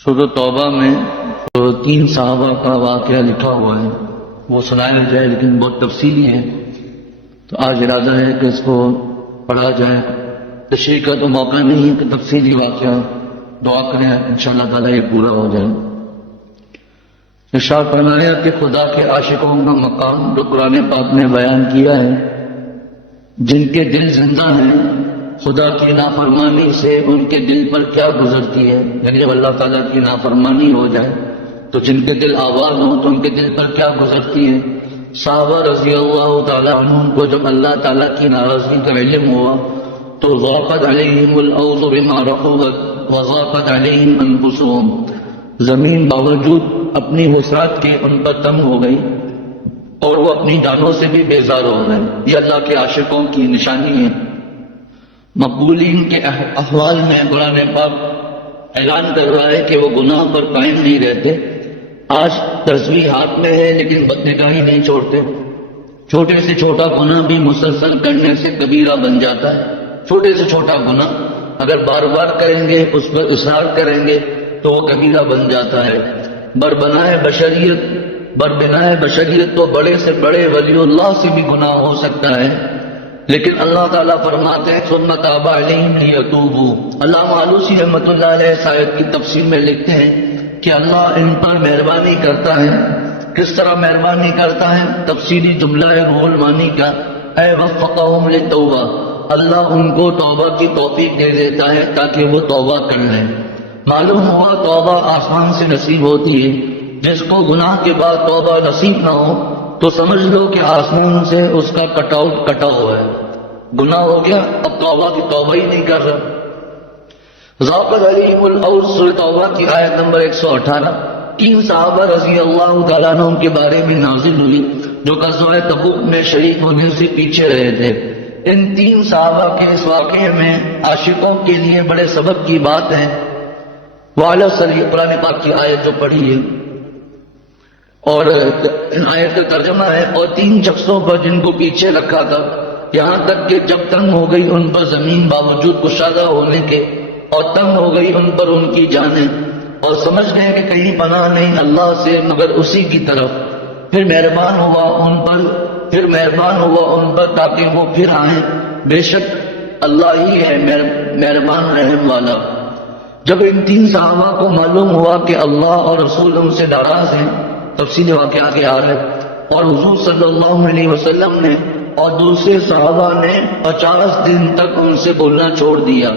سورۃ توبہ میں 3 صحابہ کا واقعہ لکھا ہوا ہے، وہ سنایا جائے لیکن بہت تفصیلی ہے، تو آج ارادہ ہے کہ اس کو پڑھا جائے۔ تشریح کا تو موقع نہیں ہے کہ تفصیلی واقعہ، دعا کریں انشاءاللہ تعالیٰ یہ پورا ہو جائے۔ ارشاد فرمایا کہ خدا کے عاشقوں کا مقام جو قرآن پاک نے بیان کیا ہے، جن کے دل زندہ ہیں خدا کی نافرمانی سے ان کے دل پر کیا گزرتی ہے، یعنی جب اللہ تعالیٰ کی نافرمانی ہو جائے تو جن کے دل آواز ہوں تو ان کے دل پر کیا گزرتی ہے۔ صحابہ رضی اللہ تعالیٰ عنہ کو جب اللہ تعالیٰ کی ناراضگی کا علم ہوا تو ضاقت علیہم الارض بما رحبت وضاقت علیہم انفسہم، زمین باوجود اپنی وسعت کے ان پر تنگ ہو گئی اور وہ اپنی جانوں سے بھی بیزار ہو گئے۔ یہ اللہ کے عاشقوں کی نشانی ہے۔ مقبولین کے احوال میں قرآن پاک اعلان کر رہا ہے کہ وہ گناہ پر قائم نہیں رہتے۔ آج تسبیح ہاتھ میں ہے لیکن بدنگاہی نہیں چھوڑتے۔ چھوٹے سے چھوٹا گناہ بھی مسلسل کرنے سے کبیرہ بن جاتا ہے۔ چھوٹے سے چھوٹا گناہ اگر بار بار کریں گے، اس پر اصرار کریں گے تو وہ کبیرہ بن جاتا ہے۔ بربنائے بشریت تو بڑے سے بڑے ولی اللہ سے بھی گناہ ہو سکتا ہے، لیکن اللہ تعالیٰ فرماتے ہیں ثم تاب علیہم لیتوبوا۔ علامہ آلوسی رحمۃ اللہ علیہ اس آیت کی تفسیر میں لکھتے ہیں کہ اللہ ان پر مہربانی کرتا ہے۔ کس طرح مہربانی کرتا ہے؟ تفصیلی جملہ ہے روح المانی کا، اے وفقہم للتوبہ، اللہ ان کو توبہ کی توفیق دے دیتا ہے تاکہ وہ توبہ کر لیں۔ معلوم ہوا توبہ آسمان سے نصیب ہوتی ہے۔ جس کو گناہ کے بعد توبہ نصیب نہ ہو تو سمجھ لو کہ آسمان سے اس کا کٹ آؤٹ کٹا ہوا ہے، گناہ ہو گیا، اب توبہ کی توبہ ہی نہیں کر رہا۔ ضاقت علیہم الارض سورۃ توبہ کی آیت نمبر 118۔ 3 صحابہ رضی اللہ تعالیٰ عنہ کے بارے میں نازل ہوئی جو غزوہ تبوک میں شریک ہونے سے پیچھے رہے تھے۔ ان 3 صحابہ کے اس واقعے میں عاشقوں کے لیے بڑے سبق کی بات ہے۔ وعلی صلی قرآن پاک کی آیت جو پڑھی ہے اور آیت کا ترجمہ ہے، اور 3 شخصوں پر جن کو پیچھے رکھا تھا، یہاں تک کہ جب تنگ ہو گئی ان پر زمین باوجود کشادہ ہونے کے، اور تنگ ہو گئی ان پر ان کی جانیں، اور سمجھ گئے کہ کہیں پناہ نہیں اللہ سے مگر اسی کی طرف، پھر مہربان ہوا ان پر تاکہ وہ پھر آئیں۔ بے شک اللہ ہی ہے مہربان رحم والا۔ جب ان 3 صحابہ کو معلوم ہوا کہ اللہ اور رسول ان سے ناراض ہیں، تفصیل واقعہ کے آ رہے، اور حضور صلی اللہ علیہ وسلم نے اور دوسرے صحابہ نے 50 دن تک ان سے بولنا چھوڑ دیا،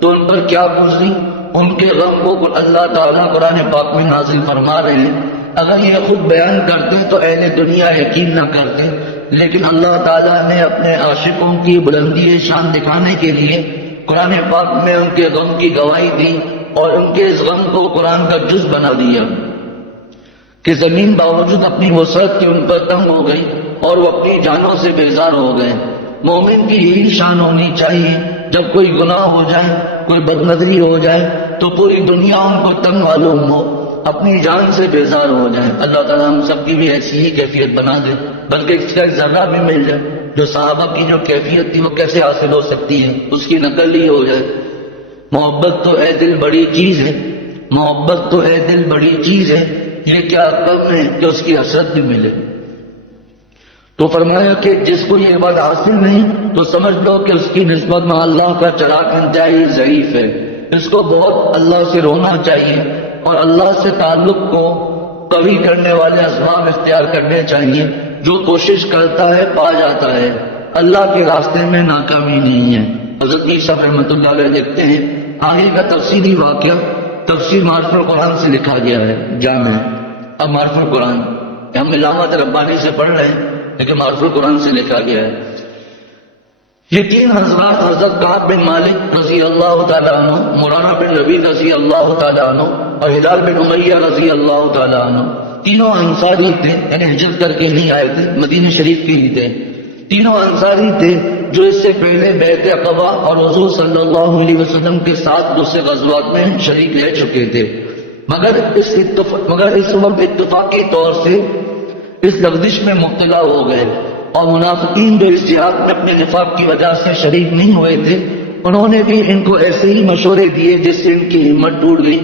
تو ان پر کیا گزری؟ ان کے غم کو اللہ تعالیٰ قرآن پاک میں نازل فرما رہے ہیں۔ اگر یہ خود بیان کرتے تو اہل دنیا یقین نہ کرتے، لیکن اللہ تعالیٰ نے اپنے عاشقوں کی بلندی شان دکھانے کے لیے قرآن پاک میں ان کے غم کی گواہی دی اور ان کے اس غم کو قرآن کا جز بنا دیا کہ زمین باوجود اپنی وسعت کے ان پر تنگ ہو گئی اور وہ اپنی جانوں سے بیزار ہو گئے۔ مومن کی یہی شان ہونی چاہیے، جب کوئی گناہ ہو جائے، کوئی بدنظری ہو جائے تو پوری دنیا ان کو تنگ معلوم ہو، اپنی جان سے بیزار ہو جائے۔ اللہ تعالیٰ ہم سب کی بھی ایسی ہی کیفیت بنا دے، بلکہ اس کا ذرہ بھی مل جائے جو صحابہ کی جو کیفیت تھی وہ کیسے حاصل ہو سکتی ہے، اس کی نقل ہی ہو جائے۔ محبت تو اے دل بڑی چیز ہے، محبت تو اے دل بڑی چیز ہے، یہ کیا کم ہے کہ اس کی حسرت بھی ملے۔ تو فرمایا کہ جس کو یہ بات حاصل نہیں تو سمجھ لو کہ اس کی نسبت میں اللہ کا چراغ انتہائی ضعیف ہے۔ اس کو بہت اللہ سے رونا چاہیے اور اللہ سے تعلق کو قوی کرنے والے اسباب اختیار کرنے چاہیے۔ جو کوشش کرتا ہے پا جاتا ہے، اللہ کے راستے میں ناکامی نہیں ہے۔ حضرت عیسیٰ رحمۃ اللہ علیہ لکھتے ہیں، آگے کا تفصیلی واقعہ تفسیر معرفت القرآن سے لکھا گیا ہے جامع۔ اب معرفت القرآن ہم علامت ربانی سے پڑھ رہے ہیں لیکن معرفت القرآن سے لکھا گیا ہے۔ یہ 3 حضرات حضرت کعب بن مالک رضی اللہ تعالیٰ عنہ، مولانا بن ربیع رضی اللہ تعالیٰ عنہ اور ہلال بن امیہ رضی اللہ تعالیٰ عنہ، تینوں انصاری تھے، یعنی ہجرت کر کے نہیں آئے تھے، مدینہ شریف کے ہی تھے۔ تینوں انصاری تھے جو اس سے پہلے بیعت عقبہ اور حضور صلی اللہ علیہ وسلم کے ساتھ دوسرے غزوات میں شریک رہ چکے تھے، مگر اس وقت اتفاقی طور سے اس لغزش میں مبتلا ہو گئے، اور منافقین جو اس جہاد میں اپنے نفاق کی وجہ سے شریک نہیں ہوئے تھے، انہوں نے بھی ان کو ایسے ہی مشورے دیے جس سے ان کی ہمت ٹوٹ گئی۔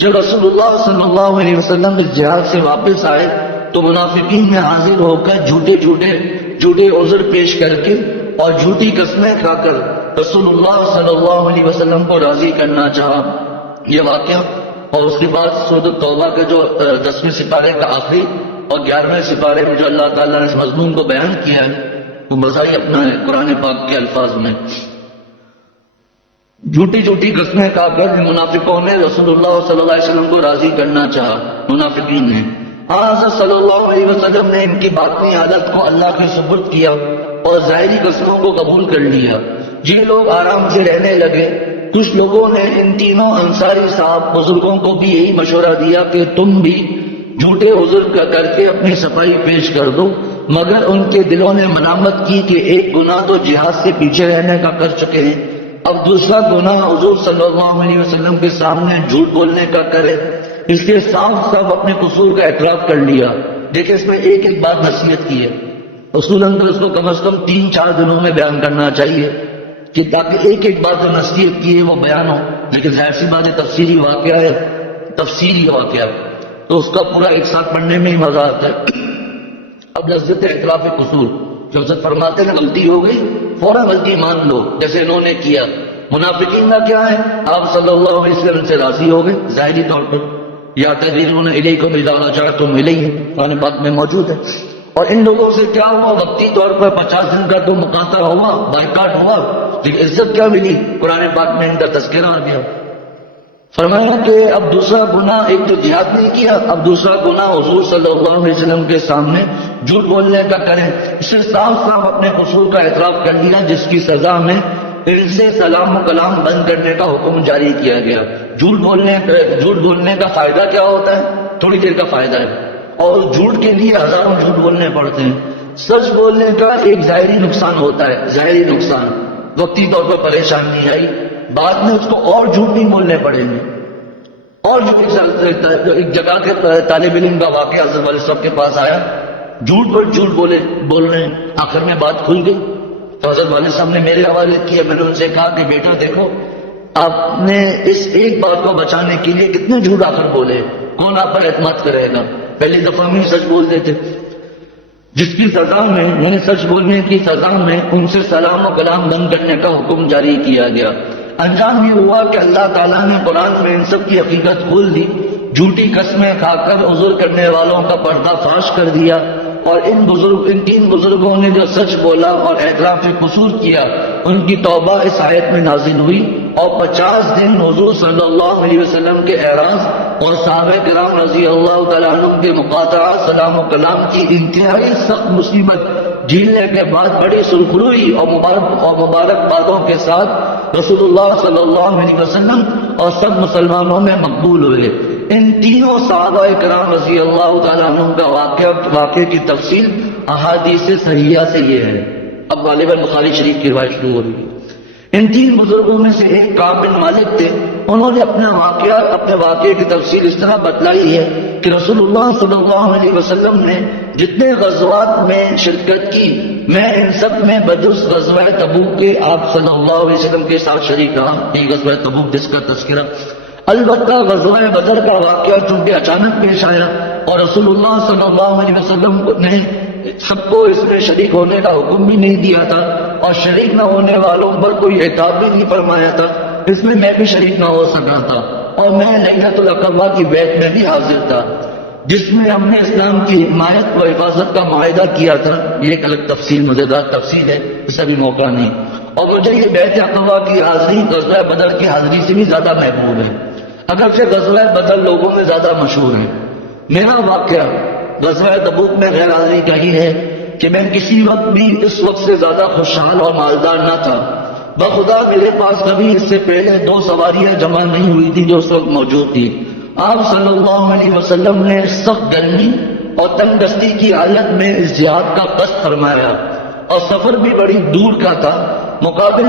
جب رسول اللہ صلی اللہ علیہ وسلم اس جہاد سے واپس آئے تو منافقین میں حاضر ہو کر جھوٹے عذر پیش کر کے اور جھوٹی قسمیں کھا کر رسول اللہ صلی اللہ علیہ وسلم کو راضی کرنا چاہا. یہ واقعہ اور اس کے بعد سورۃ التوبہ کا جو 10ویں سپارے کا آخری اور 11ویں سپارے میں جو اللہ تعالیٰ نے اس مضمون کو بیان کیا ہے وہ مزہ ہی اپنا ہے قرآن پاک کے الفاظ میں. جھوٹی قسمیں کھا کر منافقوں نے رسول اللہ صلی اللہ علیہ وسلم کو راضی کرنا چاہا. منافقین نے حضرت صلی اللہ علیہ وسلم نے ان کی باطنی حالت کو اللہ کے سپرد کیا اور ظاہری قسموں کو قبول کر لیا. یہ لوگ آرام سے رہنے لگے. کچھ لوگوں نے ان تینوں انصاری صاحب بزرگوں کو بھی یہی مشورہ دیا کہ تم بھی جھوٹے عذر کر کے اپنی صفائی پیش کر دو، مگر ان کے دلوں نے ملامت کی کہ ایک گناہ تو جہاد سے پیچھے رہنے کا کر چکے ہیں، اب دوسرا گناہ حضور صلی اللہ علیہ وسلم کے سامنے جھوٹ بولنے کا کرے. اس لیے صاف اپنے قصور کا اعتراف کر لیا. دیکھیں اس میں ایک بات نصیحت کی ہے. اصولاً تو اس کو کم از کم 3-4 دنوں میں بیان کرنا چاہیے کہ تاکہ ایک بات جو نصیحت کی ہے وہ بیان ہو. لیکن ظاہر سی بات ہے تفصیلی واقعہ تو اس کا پورا ایک ساتھ پڑھنے میں ہی مزہ آتا ہے. اب لذت اعتراف قصور جو حضرت فرماتے ہیں غلطی ہو گئی فوراً غلطی مان لو جیسے انہوں نے کیا. منافقین کا کیا ہے؟ آپ صلی اللہ علیہ وسلم سے راضی ہو گئے ظاہری طور پر، یا تذیرون الیکم اذا رجعتم الیہ قرآن پاک میں موجود ہے. اور ان لوگوں سے کیا ہوا؟ وقتی طور پر 50 دن کا تو مقاطع ہوا، بائیکاٹ ہوا، لیکن عزت کیا ملی؟ قرآن پاک میں ان کا تذکرہ آ گیا. فرمایا کہ اب دوسرا گناہ، ایک تو جہاد نہیں کیا، اب دوسرا گناہ حضور صلی اللہ علیہ وسلم کے سامنے جھوٹ بولنے کا کریں. اس سے صاف اپنے قصور کا اعتراف کر لیا، جس کی سزا میں ان سے سلام و کلام بند کرنے کا حکم جاری کیا گیا. جھوٹ بولنے کا فائدہ کیا ہوتا ہے؟ تھوڑی دیر کا فائدہ ہے، اور جھوٹ کے لیے ہزاروں جھوٹ بولنے پڑتے ہیں. سچ بولنے کا ایک ظاہری نقصان ہوتا ہے، ظاہری نقصان، وقتی طور پر پریشانی آئی، بعد میں اس کو اور جھوٹ نہیں بولنے پڑیں گے. اور جو ایک جگہ کے طالب علم کا واقعہ حضرت والد صاحب کے پاس آیا، جھوٹ پر جھوٹ بول رہے ہیں، آخر میں بات کھل گئی تو حضرت والد صاحب نے میرے حوالے کیا. میں نے ان سے کہا کہ بیٹا دیکھو، آپ نے اس ایک بات کو بچانے کے لیے کتنے جھوٹ آخر بولے، کون آپ پر اعتماد کرے گا؟ پہلی دفعہ میں سچ بولتے تھے، جس کی سزا میں یعنی سچ بولنے کی سزا میں ان سے سلام و کلام بند کرنے کا حکم جاری کیا گیا. انجام یہ ہوا کہ اللہ تعالیٰ نے قرآن میں ان سب کی حقیقت کھول دی. جھوٹی قسمیں کھا کر عذر کرنے والوں کا پردہ فاش کر دیا، اور ان 3 بزرگوں نے جو سچ بولا اور اعتراف قصور کیا ان کی توبہ اس آیت میں نازل ہوئی، اور 50 دن حضور صلی اللہ علیہ وسلم کے اعراض اور صحابہ کرام رضی اللہ تعالیٰ عنہ کے مقاطعات سلام و کلام کی انتہائی سخت مصیبت جھیلنے کے بعد بڑی سرخروئی اور مبارک باتوں کے ساتھ رسول اللہ صلی اللہ علیہ وسلم اور سب مسلمانوں میں مقبول ہوئے. ان تینوں صحابہ کرام رضی اللہ تعالیٰ عنہ کا واقعے کی تفصیل احادیث صحیحہ سے یہ ہے. اب غالباً بخاری شریف کی روایت شروع ہو رہی ہے. ان 3 بزرگوں میں سے ایک کعب بن مالک تھے. انہوں نے اپنے واقعے کی تفصیل اس طرح بتلائی ہے کہ رسول اللہ صلی اللہ علیہ وسلم نے جتنے غزوات میں شرکت کی، میں ان سب میں بجز غزوہ تبوک کے آپ صلی اللہ علیہ وسلم کے ساتھ شریک رہا. یہ غزوہ تبوک جس کا تذکرہ، البتہ غزوہ بدر کا واقعہ چونکہ اچانک پیش آیا اور رسول اللہ صلی اللہ علیہ وسلم نے سب کو اس میں شریک ہونے کا حکم بھی نہیں دیا تھا، اور شریک نہ ہونے والوں پر کوئی عتاب بھی نہیں فرمایا تھا. اس میں بھی شریک نہ ہو سکا تھا، اور میں لیلۃ العقبہ کی بیعت میں بھی حاضر تھا، جس میں ہم نے اسلام کی حمایت و حفاظت کا معاہدہ کیا تھا. یہ ایک الگ تفصیل، مزیدار تفصیل ہے، اس سے بھی موقع نہیں. اور مجھے یہ بیعت عقبہ کی حاضری غزوہ بدر کی حاضری سے بھی زیادہ محبوب ہے، اگرچہ غزوہ بدر لوگوں میں زیادہ مشہور ہے. میرا واقعہ غزوہ تبوک میں غیر حاضری کا ہی ہے کہ میں کسی وقت بھی اس وقت سے زیادہ خوشحال اور مالدار نہ تھا. بخدا میرے پاس کبھی اس سے پہلے 2 سواریاں جمع نہیں ہوئی تھی جو اس وقت موجود تھی. آپ صلی اللہ علیہ وسلم نے سخت گرمی اور تنگ دستی کی حالت میں اس جہاد کا قصد فرمایا، اور سفر بھی بڑی دور کا تھا. مقابلے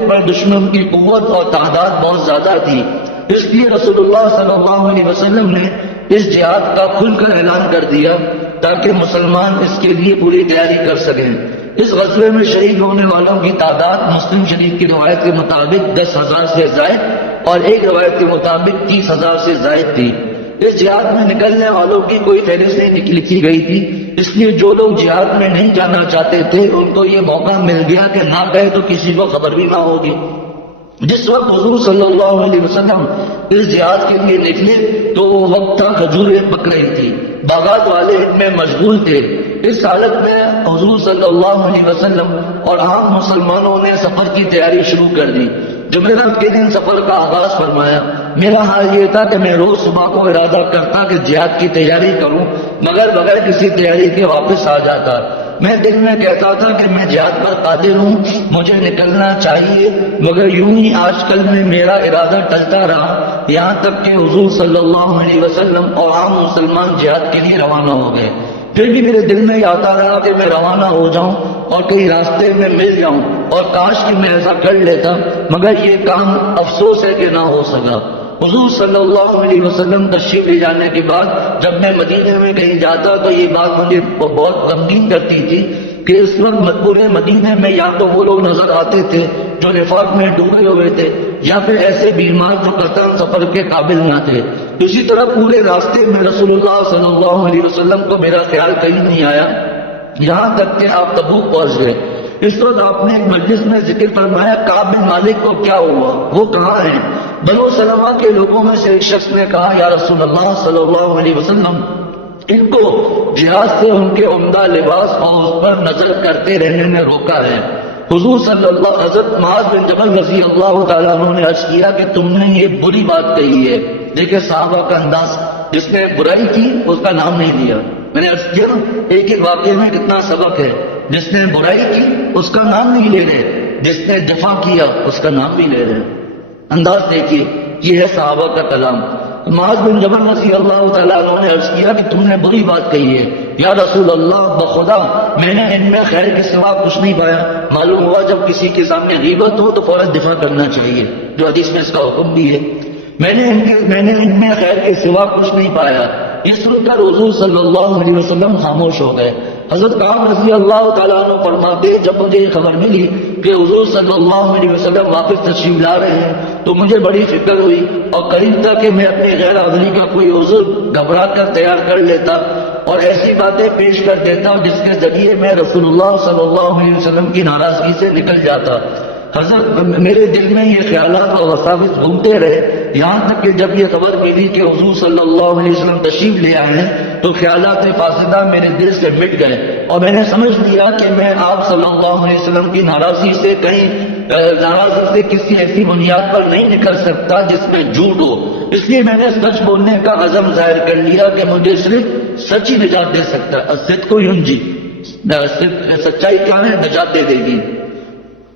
پر دشمن کی قوت اور تعداد بہت زیادہ تھی. اس لیے رسول اللہ صلی اللہ علیہ وسلم نے اس جہاد کا کھل کر اعلان کر دیا تاکہ مسلمان اس کے لیے پوری تیاری کر سکیں. اس غزوے میں شریک ہونے والوں کی تعداد مسلم شریف کی روایت کے مطابق 10,000 سے زائد اور ایک روایت کے مطابق 30,000 سے زائد تھی۔ اس جہاد میں نکلنے والوں کی کوئی فہرست نہیں لکھی گئی تھی، اس لیے جو لوگ جہاد میں نہیں جانا چاہتے تھے ان کو یہ موقع مل گیا کہ نہ گئے تو کسی کو خبر بھی نہ ہوگی۔ جس وقت حضور صلی اللہ علیہ وسلم اس جہاد کے لیے نکلے تو وہ وقت تھا کھجوریں پک رہی تھی، باغات والے ان میں مشغول تھے۔ اس حالت میں حضور صلی اللہ علیہ وسلم اور عام مسلمانوں نے سفر کی تیاری شروع کر دی۔ جمعرات کے دن سفر کا آغاز فرمایا۔ میرا حال یہ تھا کہ میں روز صبح کو ارادہ کرتا کہ جہاد کی تیاری کروں، مگر بغیر کسی تیاری کے واپس آ جاتا۔ میں دل میں کہتا تھا کہ میں جہاد پر قادر ہوں، مجھے نکلنا چاہیے، مگر یوں ہی آج کل میں میرا ارادہ ٹلتا رہا، یہاں تک کہ حضور صلی اللہ علیہ وسلم اور عام مسلمان جہاد کے لیے روانہ ہو گئے۔ پھر بھی میرے دل میں یہ آتا رہا کہ میں روانہ ہو جاؤں اور کہیں راستے میں مل جاؤں، اور کاش کہ میں ایسا کر لیتا، مگر یہ کام افسوس ہے کہ نہ ہو سکا۔ حضور صلی اللہ علیہ وسلم تشریف لے جانے کے بعد جب میں مدینے میں کہیں جاتا تو یہ بات مجھے بہت غمگین کرتی تھی کہ اس وقت پورے مدینے میں یا تو وہ لوگ نظر آتے تھے جو نفاق میں ڈوبے ہوئے تھے، یا پھر ایسے بیمار جو قطعاً سفر کے قابل نہ تھے۔ اسی طرح پورے راستے میں رسول اللہ صلی اللہ علیہ وسلم کو میرا خیال کہیں نہیں آیا، یہاں تک کہ آپ تبوک پہنچ گئے۔ اس وقت آپ نے ایک مجلس میں ذکر فرمایا کعب بن مالک کو کیا ہوا، وہ کہاں ہیں؟ بنو سلمہ کے لوگوں میں سے ایک شخص نے کہا یا رسول اللہ صلی اللہ علیہ وسلم، ان کو جہاد سے ان کے عمدہ لباس اور اس پر نظر کرتے رہنے میں روکا ہے۔ حضور صلی اللہ حضرت معاذ بن جبل رضی اللہ تعالیٰ عنہ نے عرض کیا کہ تم نے یہ بری بات کہی ہے۔ دیکھیں صحابہ کا انداز، جس نے برائی کی اس کا نام نہیں لیا۔ میں نے عرض کیا نا ایک ایک واقعے میں کتنا سبق ہے، جس نے برائی کی اس کا نام نہیں لے رہے، جس نے دفاع کیا اس کا نام بھی لے رہے۔ انداز دیکھیے، یہ ہے صحابہ کا کلام۔ معاذ بن جبل رضی اللہ تعالیٰ عنہ نے عرض کیا کہ تم نے بری بات کہی ہے یا رسول اللہ، بخدا میں نے ان میں خیر کے سوا کچھ نہیں پایا۔ معلوم ہوا جب کسی کے سامنے غیبت ہو تو فوراً دفاع کرنا چاہیے، جو حدیث میں اس کا حکم بھی ہے۔ میں نے ان میں خیر کے سوا کچھ نہیں پایا۔ یہ سن کر حضور صلی اللہ علیہ وسلم خاموش ہو گئے۔ حضرت کعب رضی اللہ تعالیٰ عنہ فرماتے جب مجھے یہ خبر ملی کہ حضور صلی اللہ علیہ وسلم واپس تشریف لا رہے ہیں تو مجھے بڑی فکر ہوئی اور قریب تھا کہ میں اپنی غیر حاضری کا کوئی عذر گھبرا کر تیار کر لیتا اور ایسی باتیں پیش کر دیتا جس کے ذریعے میں رسول اللہ صلی اللہ علیہ وسلم کی ناراضگی سے نکل جاتا۔ حضرت میرے دل میں یہ خیالات اور وساوس گھومتے رہے، یہاں تک کہ جب یہ خبر ملی کہ حضور صلی اللہ علیہ وسلم تشریف لے آئے ہیں تو خیالات فاسدہ میرے دل سے مٹ گئے اور میں نے سمجھ لیا کہ میں آپ صلی اللہ علیہ وسلم کی ناراضی سے کسی ایسی بنیاد پر نہیں نکل سکتا جس میں جھوٹ ہو۔ اس لیے میں نے سچ بولنے کا عزم ظاہر کر لیا کہ مجھے صرف سچ ہی نجات دے سکتا ہے۔ الصدق کو ینجی، سچائی کیا ہے؟ نجات دے گی۔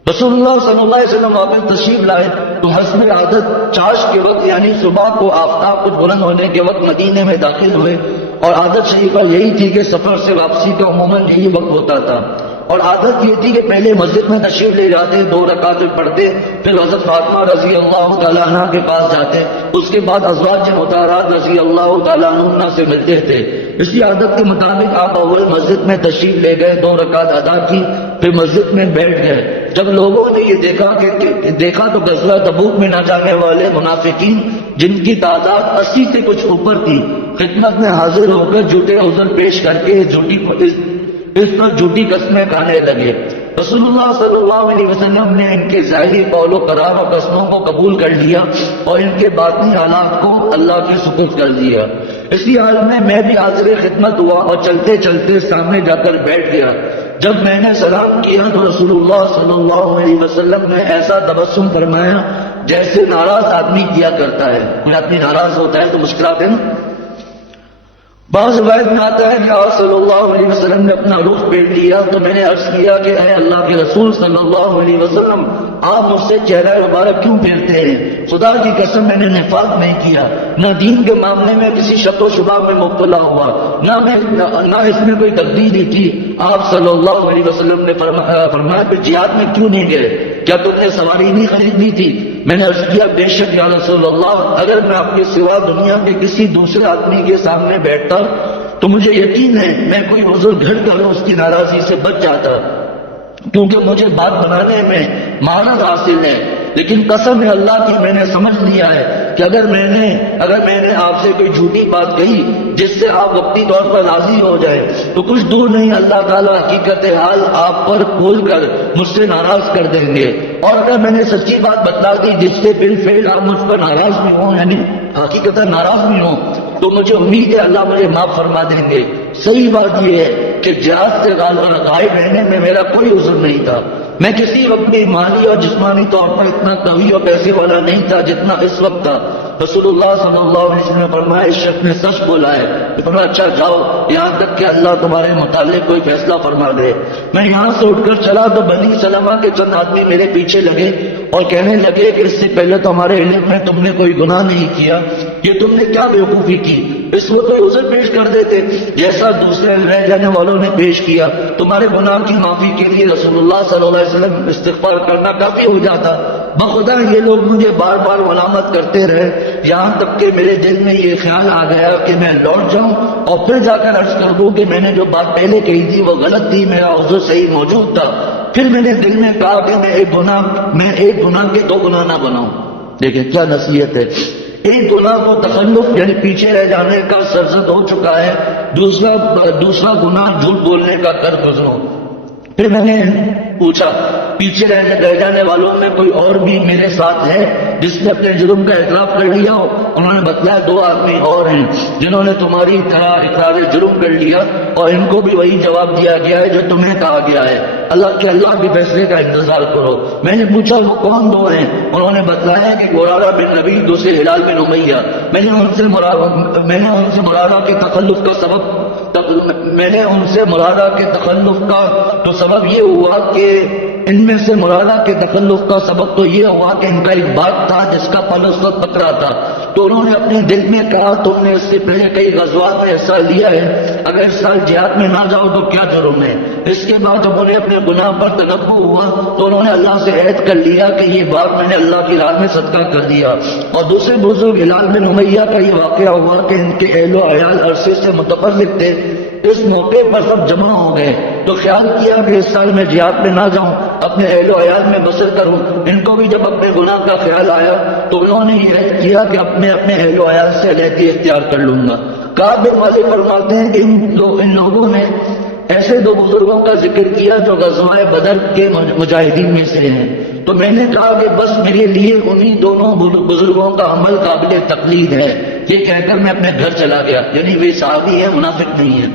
رسول اللہ صلی اللہ علیہ وسلم واپس تشریف لائے تو حسب عادت چاش کے وقت یعنی صبح کو آفتاب کچھ بلند ہونے کے وقت مدینے میں داخل ہوئے، اور عادت شریفہ یہی تھی کہ سفر سے واپسی کا عموماً یہی وقت ہوتا تھا، اور عادت یہ تھی کہ پہلے مسجد میں تشریف لے جاتے، 2 رکعتیں پڑھتے، پھر حضرت فاطمہ رضی اللہ تعالیٰ عنہ کے پاس جاتے، اس کے بعد ازواج مطہرات رضی اللہ تعالیٰ عنہ سے ملتے تھے۔ اسی عادت کے مطابق آپ اول مسجد میں تشریف لے گئے، 2 رکعت ادا کی، پھر مسجد میں بیٹھ گئے۔ جب لوگوں نے یہ دیکھا تو غزوہ تبوک میں نہ جانے والے منافقین جن کی تعداد 80 سے کچھ اوپر تھی، خدمت میں حاضر ہو کر جھوٹے عذر پیش کر کے اس پر جھوٹی قسمیں کھانے لگے۔ رسول اللہ صلی اللہ علیہ وسلم نے ان کے ظاہری قول و قرار و قسموں کو قبول کر لیا اور ان کے باطنی حالات کو اللہ کے سپرد کر دیا۔ اسی حال میں بھی حاضر خدمت ہوا اور چلتے چلتے سامنے جا کر بیٹھ گیا۔ جب میں نے سلام کیا تو رسول اللہ صلی اللہ علیہ وسلم نے ایسا تبسم فرمایا جیسے ناراض آدمی کیا کرتا ہے۔ کوئی آدمی ناراض ہوتا ہے تو مسکراتے ہیں نا۔ بعض روایت میں آتا ہے کہ آپ صلی اللہ علیہ وسلم نے اپنا رخ پھیر لیا تو میں نے عرض کیا کہ اے اللہ کے رسول صلی اللہ علیہ وسلم، آپ مجھ سے چہرہ مبارک کیوں پھیرتے ہیں؟ خدا کی قسم میں نے نفاق نہیں کیا، نہ دین کے معاملے میں کسی شک و شبہ میں مبتلا ہوا، نہ اس میں کوئی تبدیلی تھی۔ آپ صلی اللہ علیہ وسلم نے فرمایا پھر جہاد میں کیوں نہیں گئے؟ کیا تم نے سواری نہیں خریدنی تھی؟ میں نے عرض کیا بے شک یا رسول اللہ، اگر میں آپ کے سوا دنیا کے کسی دوسرے آدمی کے سامنے بیٹھتا تو مجھے یقین ہے میں کوئی عذر گھڑ کر اس کی ناراضی سے بچ جاتا، کیونکہ مجھے بات بنانے میں مہارت حاصل ہے۔ لیکن قسم ہے اللہ کی میں نے سمجھ لیا ہے کہ اگر میں نے آپ سے کوئی جھوٹی بات کہی جس سے آپ وقتی طور پر راضی ہو جائے تو کچھ دور نہیں اللہ تعالیٰ حقیقت حال آپ پر کھول کر مجھ سے ناراض کر دیں گے. اور اگر میں نے سچی بات بتا دی جس سے بالفعل آپ مجھ پر ناراض بھی ہوں، یعنی حقیقت ناراض بھی ہوں، تو مجھے امید ہے اللہ مجھے معاف فرما دیں گے. صحیح بات یہ ہے کہ جہاد سے غائب رہنے میں میرا کوئی عذر نہیں تھا. میں کسی وقت بھی مالی اور جسمانی طور پر اتنا قوی اور پیسے والا نہیں تھا جتنا اس وقت تھا. رسول اللہ صلی اللہ علیہ وسلم نے فرمایا اس شخص نے سچ بولا ہے. فرمایا اچھا جاؤ یہاں تک کہ اللہ تمہارے متعلق کوئی فیصلہ فرما دے. میں یہاں سے اٹھ کر چلا تو بنی سلمہ کے چند آدمی میرے پیچھے لگے اور کہنے لگے کہ اس سے پہلے تو ہمارے علم میں تم نے کوئی گناہ نہیں کیا، یہ تم نے کیا بیوقوفی کی. اس کو کوئی عذر پیش کر دیتے جیسا دوسرے رہ جانے والوں نے پیش کیا. تمہارے گناہ کی معافی کے لیے رسول اللہ صلی اللہ علیہ وسلم استغفار کرنا کافی ہو جاتا. بخدا یہ لوگ مجھے بار بار ملامت کرتے رہے، یہاں تک کہ میرے دل میں یہ خیال آ گیا کہ میں لوٹ جاؤں اور پھر جا کر عرض کر دوں کہ میں نے جو بات پہلے کہی تھی وہ غلط تھی، میرا عذر صحیح موجود تھا. پھر میں نے دل میں کہا کہ میں ایک گناہ کے دو گناہ نہ بناؤں. دیکھیں کیا نصیحت ہے. ایک گناہ کو تخلف یعنی پیچھے رہ جانے کا سرزد ہو چکا ہے، دوسرا گناہ جھوٹ بولنے کا کر گزروں. پھر میں نے پوچھا پیچھے رہ جانے والوں میں کوئی اور بھی میرے ساتھ ہے جس نے اپنے جرم کا اعتراف کر لیا ہو؟ انہوں نے بتلایا دو آدمی اور ہیں جنہوں نے تمہاری طرح اقرار جرم کر لیا اور ان کو بھی وہی جواب دیا گیا ہے جو تمہیں کہا گیا ہے. اللہ کے فیصلے کا انتظار کرو. میں نے پوچھا وہ کون دو ہیں؟ انہوں نے بتلایا کہ مرارہ بن نبی دوسرے ہلال بن امیہ. میں نے ان سے مرارہ کے تخلف کا تو سبب یہ ہوا کہ ان میں سے مرادہ کے تخلف کا سبب تو یہ ہوا کہ ان کا ایک باغ تھا جس کا پھل اس وقت پکڑا تھا. تو انہوں نے اپنے دل میں کہا تم نے اس سے پہلے کئی غزوات میں حصہ لیا ہے، اگر اس سال جہاد میں نہ جاؤ تو کیا جرم ہے؟ اس کے بعد جب انہیں اپنے گناہ پر تنبہ ہوا تو انہوں نے اللہ سے عہد کر لیا کہ یہ باغ میں نے اللہ کی راہ میں صدقہ کر دیا. اور دوسرے بزرگ ہلال بن امیہ کا یہ واقعہ ہوا کہ ان کے اہل و عیال عرصے سے متفرق تھے. اس موقع پر سب جمع ہو گئے تو خیال کیا کہ اس سال میں جہاد میں نہ جاؤں، اپنے اہل و عیال میں بسر کروں. ان کو بھی جب اپنے گناہ کا خیال آیا تو انہوں نے یہ عہد کیا کہ اپنے اہل و عیال سے علیحدگی اختیار کر لوں گا. کعب بن مالک فرماتے ہیں کہ ان لوگوں نے ایسے دو بزرگوں کا ذکر کیا جو غزوہ بدر کے مجاہدین میں سے ہیں. تو میں نے کہا کہ بس میرے لیے انہی دونوں بزرگوں کا عمل قابل تقلید ہے. یہ کہہ کر میں اپنے گھر چلا گیا. یعنی وہ صحابی ہے، منافق نہیں ہے.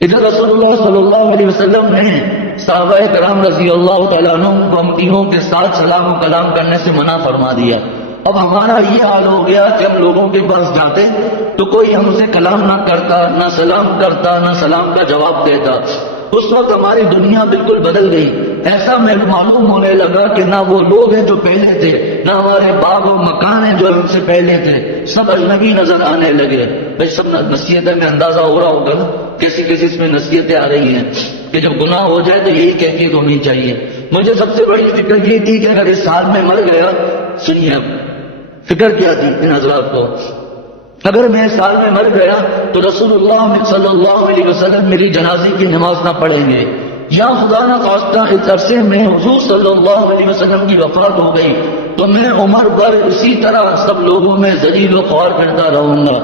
ادھر رسول اللہ صلی اللہ علیہ وسلم نے صحابہ کرام رضی اللہ تعالیٰ عنہ کو امتیوں کے ساتھ سلام و کلام کرنے سے منع فرما دیا. اب ہمارا یہ حال ہو گیا کہ ہم لوگوں کے پاس جاتے تو کوئی ہم سے کلام نہ کرتا، نہ سلام کرتا، نہ سلام کا جواب دیتا. اس وقت ہماری دنیا بالکل بدل گئی. ایسا میں معلوم ہونے لگا کہ نہ وہ لوگ ہیں جو پہلے تھے، نہ ہمارے باغ و مکان ہیں جو ہم سے پہلے تھے. سب اجنبی نظر آنے لگے. بھائی سب نصیحتیں میں اندازہ ہو رہا ہوگا کیسی اس میں نصیحتیں آ رہی ہیں کہ جب گناہ ہو جائے تو یہی کیفیت ہونی چاہیے. مجھے سب سے بڑی فکر یہ تھی کہ اگر اس سال میں مر گیا، سنیے اب فکر کیا تھی ان حضرات کو، اگر میں سال میں مر گیا تو رسول اللہ صلی اللہ علیہ وسلم میری جنازے کی نماز نہ پڑھیں گے، یا خدا نہ خواستہ اس عرصے میں حضور صلی اللہ علیہ وسلم کی وفات ہو گئی تو میں عمر پر اسی طرح سب لوگوں میں ذلیل و خوار کرتا رہوں گا.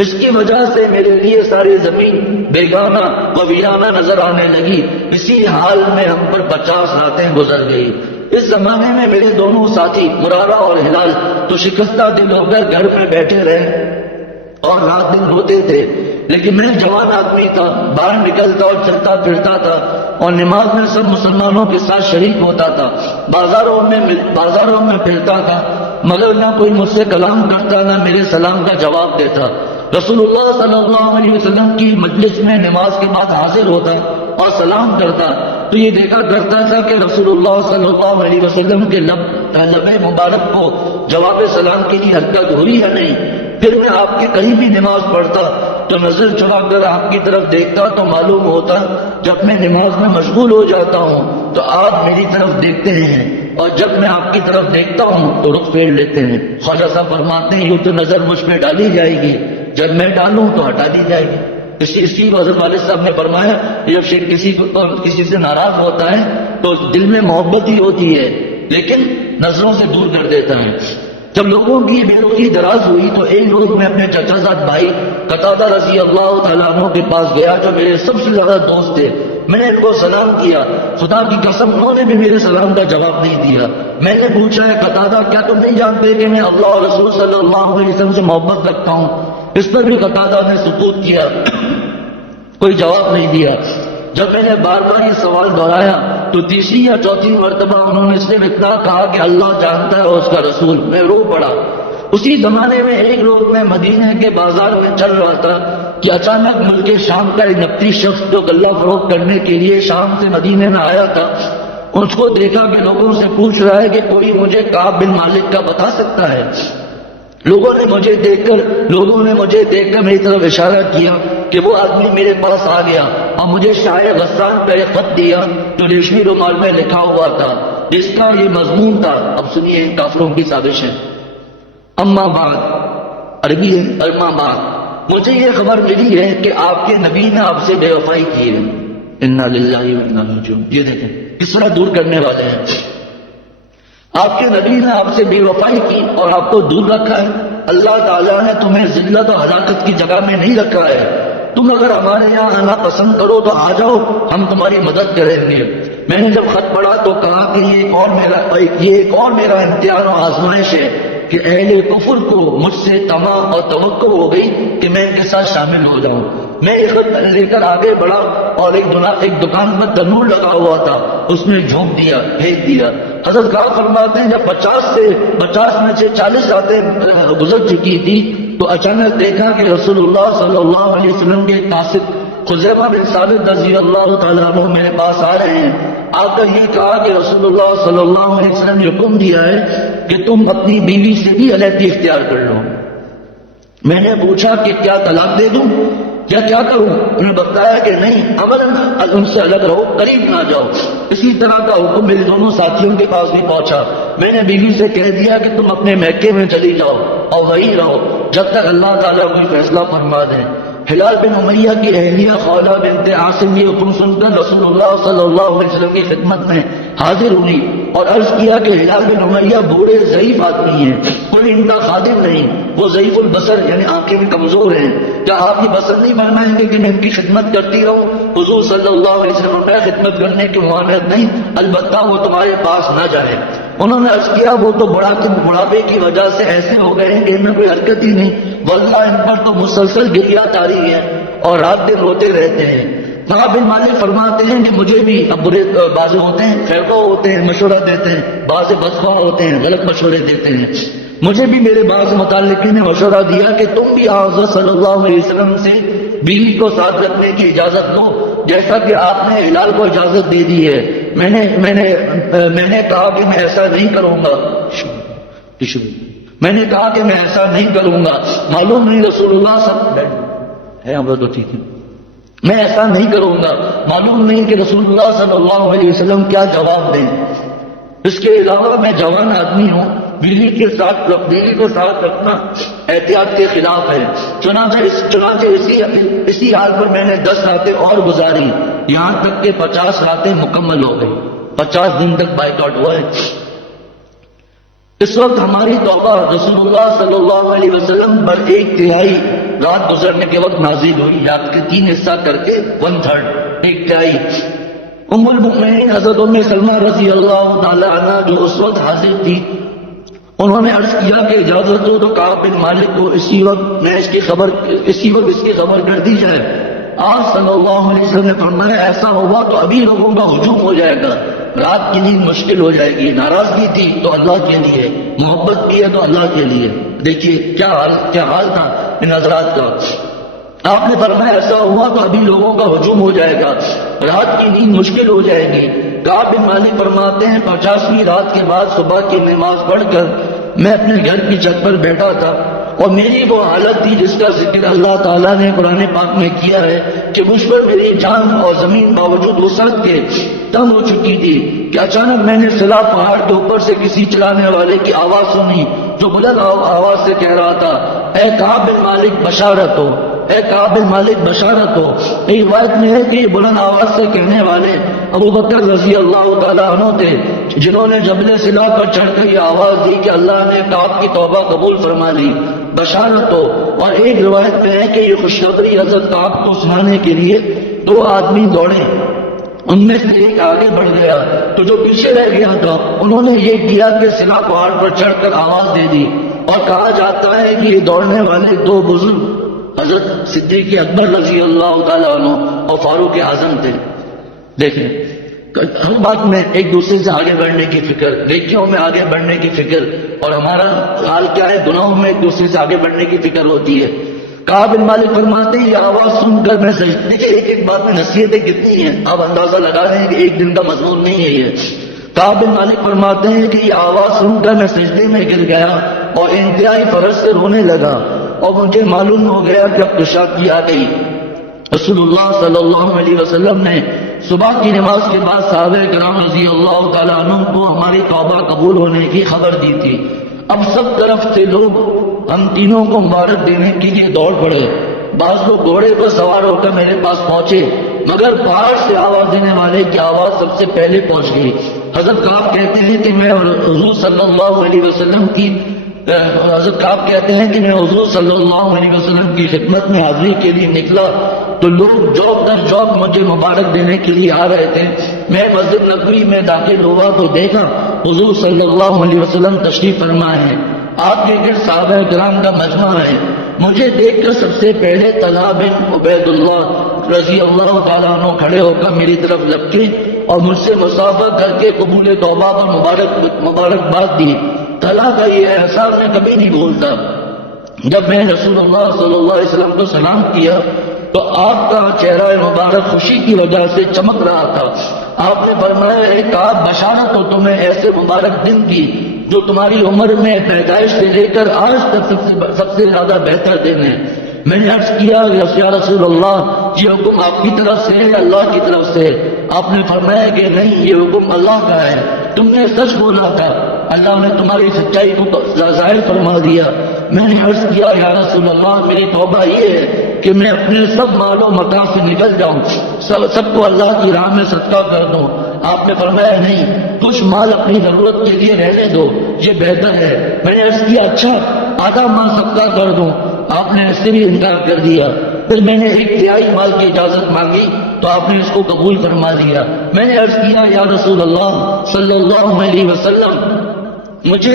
اس کی وجہ سے میرے لیے ساری زمین بیگانہ و ویرانہ نظر آنے لگی. اسی حال میں ہم پر 50 راتیں گزر گئی. اس زمانے میں میرے دونوں ساتھی مرارہ اور ہلال تو شکستہ دل ہو کر گھر میں بیٹھے رہے اور رات دن روتے تھے. لیکن میں جوان آدمی تھا، باہر نکلتا اور چلتا پھرتا تھا اور نماز میں سب مسلمانوں کے ساتھ شریک ہوتا تھا. بازاروں میں پھرتا تھا، مگر نہ کوئی مجھ سے کلام کرتا نہ میرے سلام کا جواب دیتا. رسول اللہ صلی اللہ علیہ وسلم کی مجلس میں نماز کے بعد حاضر ہوتا اور سلام کرتا تو یہ دیکھا کرتا تھا کہ رسول اللہ صلی اللہ علیہ وسلم کے لب مبارک کو جواب سلام کے لیے حرکت ہو رہی ہے نہیں. پھر میں آپ کے قریب ہی نماز پڑھتا تو نظر چڑھا کر آپ کی طرف دیکھتا تو معلوم ہوتا جب میں نماز میں مشغول ہو جاتا ہوں تو آپ میری طرف دیکھتے ہیں اور جب میں آپ کی طرف دیکھتا ہوں تو رخ پھیر لیتے ہیں. خواجہ صاحب فرماتے ہیں یوں تو نظر مجھ پہ ڈالی جائے گی، جب میں ڈالوں تو ہٹا دی جائے گی. اسی حضرت والد صاحب نے فرمایا جب کسی سے ناراض ہوتا ہے تو دل میں محبت ہی ہوتی ہے، لیکن نظروں سے دور کر دیتا ہے۔ جب لوگوں کی بے روزی دراز ہوئی تو ایک روز میں اپنے چچا زاد بھائی قتادہ رضی اللہ تعالیٰ عنہ کے پاس گیا جو میرے سب سے زیادہ دوست تھے۔ میں نے ان کو سلام کیا، خدا کی قسم انہوں نے بھی میرے سلام کا جواب نہیں دیا۔ میں نے پوچھا ہے قتادہ کیا تم نہیں جانتے کہ میں اللہ اور رسول صلی اللہ علیہ وسلم سے محبت رکھتا ہوں؟ اس پر بھی قتادہ نے سکوت کیا، کوئی جواب نہیں دیا۔ جب میں نے بار بار یہ سوال دہرایا تو تیسری یا چوتھی مرتبہ انہوں نے صرف اتنا کہا کہ اللہ جانتا ہے اور اس کا رسول۔ میں رو پڑا۔ اسی زمانے میں ایک روز میں مدینے کے بازار میں چل رہا تھا کہ اچانک ملک شام کا ایک نبطی شخص جو غلہ فروخت کرنے کے لیے شام سے مدینے میں آیا تھا، اس کو دیکھا کہ لوگوں سے پوچھ رہا ہے کہ کوئی مجھے کعب بن مالک کا بتا سکتا ہے؟ لوگوں نے مجھے دیکھ کر میری طرف اشارہ کیا کہ وہ آدمی میرے پاس آ گیا اور مجھے شاعر غسان کا ایک خط دیا جو ریشمی رومال میں لکھا ہوا تھا، جس کا یہ مضمون تھا۔ اب سنیے ان کافروں کی سازش ہے۔ اما بعد، عربی ہے اما بعد، مجھے یہ خبر ملی ہے کہ آپ کے نبی نے آپ سے بے وفائی کی ہے۔ انا للہ و انا الیہ راجعون۔ یہ دیکھیں کس طرح دور کرنے والے ہیں۔ آپ کے نبی نے آپ سے بے وفائی کی اور آپ کو دور رکھا ہے۔ اللہ تعالیٰ نے تمہیں ذلت و ہلاکت کی جگہ میں نہیں رکھا ہے۔ تم اگر ہمارے یہاں آنا پسند کرو تو آ جاؤ، ہم تمہاری مدد کریں گے۔ میں نے جب خط پڑھا تو کہا کہ یہ ایک اور میرا امتحان و آزمائش ہے کہ اہل کفر کو مجھ سے طمع اور توقع ہو گئی کہ میں ان کے ساتھ شامل ہو جاؤں۔ میں ایک خط لے کر آگے بڑھا اور ایک دکان میں تنور لگا ہوا تھا، اس میں جھونک دیا، بھیج دیا۔ حضرت کہا فرماتے ہیں جب 50 میں سے 40 راتیں گزر چکی تھی تو اچانک دیکھا کہ رسول اللہ صلی اللہ علیہ وسلم کے قاصد خزیمہ بن ثابت رضی اللہ تعالیٰ عنہ میرے پاس آ رہے ہیں۔ آپ نے یہ کہا کہ رسول اللہ صلی اللہ علیہ وسلم نے حکم دیا ہے کہ تم اپنی بیوی سے بھی علیحدگی اختیار کر لو۔ میں نے پوچھا کہ کیا طلاق دے دوں یا کیا کروں؟ انہوں نے بتایا کہ نہیں، عملاً ان سے الگ رہو، قریب نہ جاؤ۔ اسی طرح کا حکم میرے دونوں ساتھیوں کے پاس بھی پہنچا۔ میں نے بیوی سے کہہ دیا کہ تم اپنے میکے میں چلی جاؤ اور وہیں رہو جب تک اللہ تعالیٰ کوئی فیصلہ فرما دے۔ ہلال بن امیہ کی اہلیہ خولہ بنت عاصم یہ حکم سن کر رسول اللہ صلی اللہ علیہ وسلم کی خدمت میں حاضر ہوئی اور عرض کیا کہ ہلال بن امیہ بوڑھے ضعیف آدمی ہیں، کوئی ان کا خادم نہیں، وہ ضعیف البصر یعنی آنکھیں بھی کمزور ہیں، کیا آپ کی پسند نہیں فرمائیں گے کہ میں ان کی خدمت کرتی رہوں؟ حضور صلی اللہ علیہ وسلم میں خدمت کرنے کی ممانعت نہیں، البتہ وہ تمہارے پاس نہ جائے۔ انہوں نے عرض کیا وہ تو بڑھاپے کی وجہ سے ایسے ہو گئے ہیں کہ ان میں کوئی حرکت ہی نہیں، واللہ ان پر تو مسلسل گریہ طاری ہے اور رات دن روتے رہتے ہیں۔ کعب بن مالک فرماتے ہیں کہ مجھے بھی اب برے بازو ہوتے ہیں، خیرخواہ ہوتے ہیں، مشورہ دیتے ہیں، بعض بدخواہ ہوتے ہیں، غلط مشورے دیتے ہیں۔ مجھے بھی میرے بعض متعلقین نے مشورہ دیا کہ تم بھی حضرت صلی اللہ علیہ وسلم سے بیوی کو ساتھ رکھنے کی اجازت دو جیسا کہ آپ نے ہلال کو اجازت دے دی ہے۔ میں نے کہا کہ میں ایسا نہیں کروں گا، معلوم نہیں رسول اللہ میں ایسا نہیں کروں گا، معلوم نہیں کہ رسول اللہ صلی اللہ علیہ وسلم کیا جواب دیں۔ اس کے علاوہ میں جوان آدمی ہوں، بیوی کو ساتھ رکھنا احتیاط کے خلاف ہے۔ چنانچہ اسی حال پر میں نے 10 راتیں اور گزاری، یہاں تک کہ 50 راتیں مکمل ہو گئی، 50 دن تک بائیکاٹ ہوا ہے۔ اس وقت ہماری توبہ رسول اللہ صلی اللہ علیہ وسلم پر 1/3 رات گزرنے کے وقت نازل ہوئی، رات کے 3 حصہ کر کے 1/3 1/3۔ ام المؤمنین حضرت ام سلمہ رضی اللہ تعالی عنہ جو اس وقت حاضر تھی، انہوں نے عرض کیا کہ اجازت دو تو کعب بن مالک کو اسی وقت اس کی خبر کر دی جائے۔ آپ صلی اللہ علیہ وسلم نے فرمایا ایسا ہوا تو ابھی لوگوں کا ہجوم ہو جائے گا، رات کی نیند مشکل ہو جائے گی۔ ناراضگی تھی تو اللہ کے لیے، محبت کی ہے تو اللہ کے لیے۔ دیکھیے کیا حال تھا ان حضرات کا۔ آپ نے فرمایا ایسا ہوا تو ابھی لوگوں کا ہجوم ہو جائے گا، رات کی نیند مشکل ہو جائے گی۔ کعب بن مالک فرماتے ہیں 50ویں رات کے بعد صبح کی نماز پڑھ کر میں اپنے گھر کی چھت پر بیٹھا تھا اور میری وہ حالت تھی جس کا ذکر اللہ تعالیٰ نے قرآن پاک میں کیا ہے کہ مجھ پر میری جان اور زمین باوجود وسعت کے تنگ ہو چکی تھی کہ اچانک میں نے سلا پہاڑ کے اوپر سے کسی چلانے والے کی آواز سنی جو بلند آواز سے کہہ رہا تھا اے کعب بن مالک بشارت ہو، اے کعب بن مالک بشارت ہو. ایک روایت میں ہے کہ یہ بلند آواز سے کہنے والے ابو بکر رضی اللہ تعالیٰ عنہ تھے جنہوں نے جبل سلا پر چڑھ کر یہ آواز دی کہ اللہ نے کعب کی توبہ قبول فرما لی، بشارت ہو. اور ایک روایت میں ہے کہ یہ خوشخبری حضرت کعب کو سنانے کے لیے دو آدمی دوڑے، ان میں سے ایک آگے بڑھ گیا تو جو پیچھے رہ گیا تھا انہوں نے یہ کیا کہ سلا پہاڑ پر چڑھ کر آواز دے دی. اور کہا جاتا ہے کہ یہ دوڑنے والے دو بزرگ حضرت صدیق اکبر رضی اللہ تعالیٰ عنہ اور فاروق اعظم تھے. دیکھیں ہر بات میں ایک دوسرے سے آگے بڑھنے کی فکر، نیکیوں میں آگے بڑھنے کی فکر، اور ہمارا حال کیا ہے، گناہوں میں ایک دوسرے سے آگے بڑھنے کی فکر ہوتی ہے. کعب بن مالک فرماتے ہیں یہ آواز سن کر میں دیکھیے ایک ایک بات میں نصیحتیں کتنی ہیں، آپ اندازہ لگا رہے ہیں کہ ایک دن کا مضمون نہیں ہے یہ. کعب بن مالک فرماتے ہیں کہ یہ آواز سن کر میں سجدے میں گر گیا اور انتہائی فرض سے رونے لگا اور مجھے معلوم ہو گیا کہ اب کشاکی آ گئی. رسول اللہ صلی اللہ علیہ وسلم نے صبح کی نماز کے بعد صحابہ کرام رضی اللہ تعالیٰ عنہ کو ہماری توبہ قبول ہونے کی خبر دی تھی. اب سب طرف سے لوگ ہم تینوں کو مبارک دینے کے لیے دوڑ پڑے. بعض لوگ گھوڑے پر سوار ہو کر میرے پاس پہنچے مگر پہاڑ سے آواز دینے والے کی آواز سب سے پہلے پہنچ گئی. حضرت کعب کہتے ہیں کہ میں حضور صلی اللہ علیہ وسلم کی خدمت میں حاضری کے لیے نکلا تو لوگ جوک در جوک مجھے مبارک دینے کے لیے آ رہے تھے. میں مسجد نبوی میں داخل ہوا تو دیکھا حضور صلی اللہ علیہ وسلم تشریف فرما ہے، آپ کے گرد صحابہ کرام کا مجمع ہے. مجھے دیکھ کر سب سے پہلے طلحہ بن عبید اللہ رضی اللہ تعالیٰ عنہ کھڑے ہو کر میری طرف لپکے اور مجھ سے مصافحہ کر کے قبول توبہ پر مبارکباد دی. طلحہ کا یہ احساس میں کبھی نہیں بھولتا. جب میں رسول اللہ صلی اللہ علیہ وسلم کو سلام کیا تو آپ کا چہرہ مبارک خوشی کی وجہ سے چمک رہا تھا. آپ نے فرمایا اے کعب بشارت ہو تمہیں ایسے مبارک دن کی جو تمہاری عمر میں پیدائش سے لے کر آج تک سب سے زیادہ بہتر دن ہے. میں نے عرض کیا یا رسول اللہ یہ حکم آپ کی طرف سے ہے اللہ کی طرف سے؟ آپ نے فرمایا کہ نہیں یہ حکم اللہ کا ہے، تم نے سچ بولا تھا، اللہ نے تمہاری سچائی کو ظاہر فرما دیا. میں نے عرض کیا یا رسول اللہ میری توبہ یہ ہے کہ میں اپنے سب مال و متاع سے نکل جاؤں، سب کو اللہ کی راہ میں صدقہ کر دوں. آپ نے فرمایا نہیں، کچھ مال اپنی ضرورت کے لیے رہنے دو، یہ بہتر ہے. میں نے عرض کیا اچھا آدھا مال صدقہ کر دوں؟ آپ نے اس سے بھی انکار کر دیا. پھر میں نے ایک تہائی مال کی اجازت مانگی تو آپ نے اس کو قبول فرما دیا. میں نے عرض کیا یا رسول اللہ صلی اللہ علیہ وسلم مجھے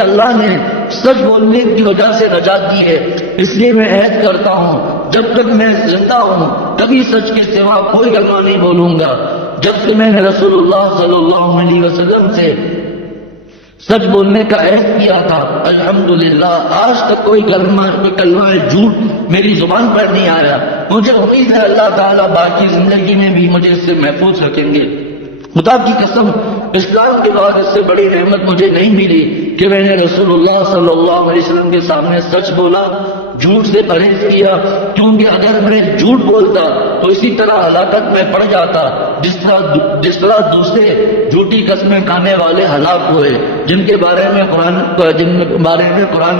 اللہ نے سچ بولنے کی وجہ سے نجات دی ہے، اس لیے میں عہد کرتا ہوں جب تک میں زندہ ہوں کبھی سچ کے سوا کوئی کلمہ نہیں بولوں گا. جب سے میں نے رسول اللہ صلی اللہ علیہ وسلم سے سچ بولنے کا عہد کیا تھا الحمدللہ آج تک کوئی کلمہ جھوٹ میری زبان پر نہیں آیا. مجھے امید ہے اللہ تعالیٰ باقی زندگی میں بھی مجھے اس سے محفوظ رکھیں گے. خدا کی قسم اسلام کے بعد اس سے بڑی نعمت مجھے نہیں ملی کہ میں نے رسول اللہ صلی اللہ علیہ وسلم کے سامنے سچ بولا، جھوٹ سے پرہیز کیا. کیونکہ اگر میں جھوٹ بولتا تو اسی طرح ہلاکت میں پڑ جاتا جس طرح دوسرے جھوٹی قسمیں کھانے والے ہلاک ہوئے جن کے بارے میں قرآن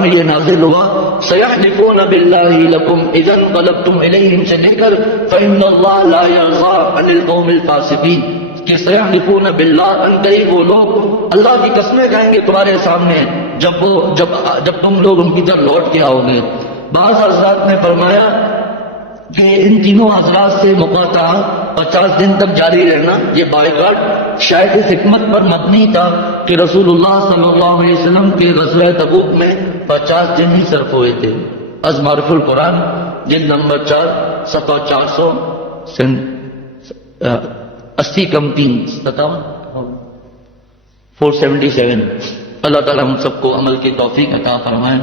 میں یہ نازل ہوا سَيَحْلِفُونَ بِاللَّهِ لَكُمْ إِذَا انقَلَبْتُمْ إِلَيْهِمْ سے لے کر فَإِنَّ اللَّهَ لَا يَرْضَىٰ عَنِ الْقَوْمِ الْفَاسِقِينَ کہ سَيَحْلِفُونَ بِاللَّهِ ان قریب وہ لوگ اللہ کی قسمیں کہیں گے تمہارے سامنے جب تم لوگ ان کی طرف لوٹ کے آؤ گے. بعض حضرات نے فرمایا کہ ان تینوں حضرات سے مقاطعہ 50 دن تک جاری رہنا یہ بائیکاٹ شاید اس حکمت پر مبنی تھا کہ رسول اللہ صلی اللہ علیہ وسلم کے غزوہ تبوک میں 50 دن ہی صرف ہوئے تھے. از معرف القرآن جلد نمبر 4 صفحہ 480 کم 3 477. اللہ تعالیٰ ہم سب کو عمل کی توفیق عطا فرمائے.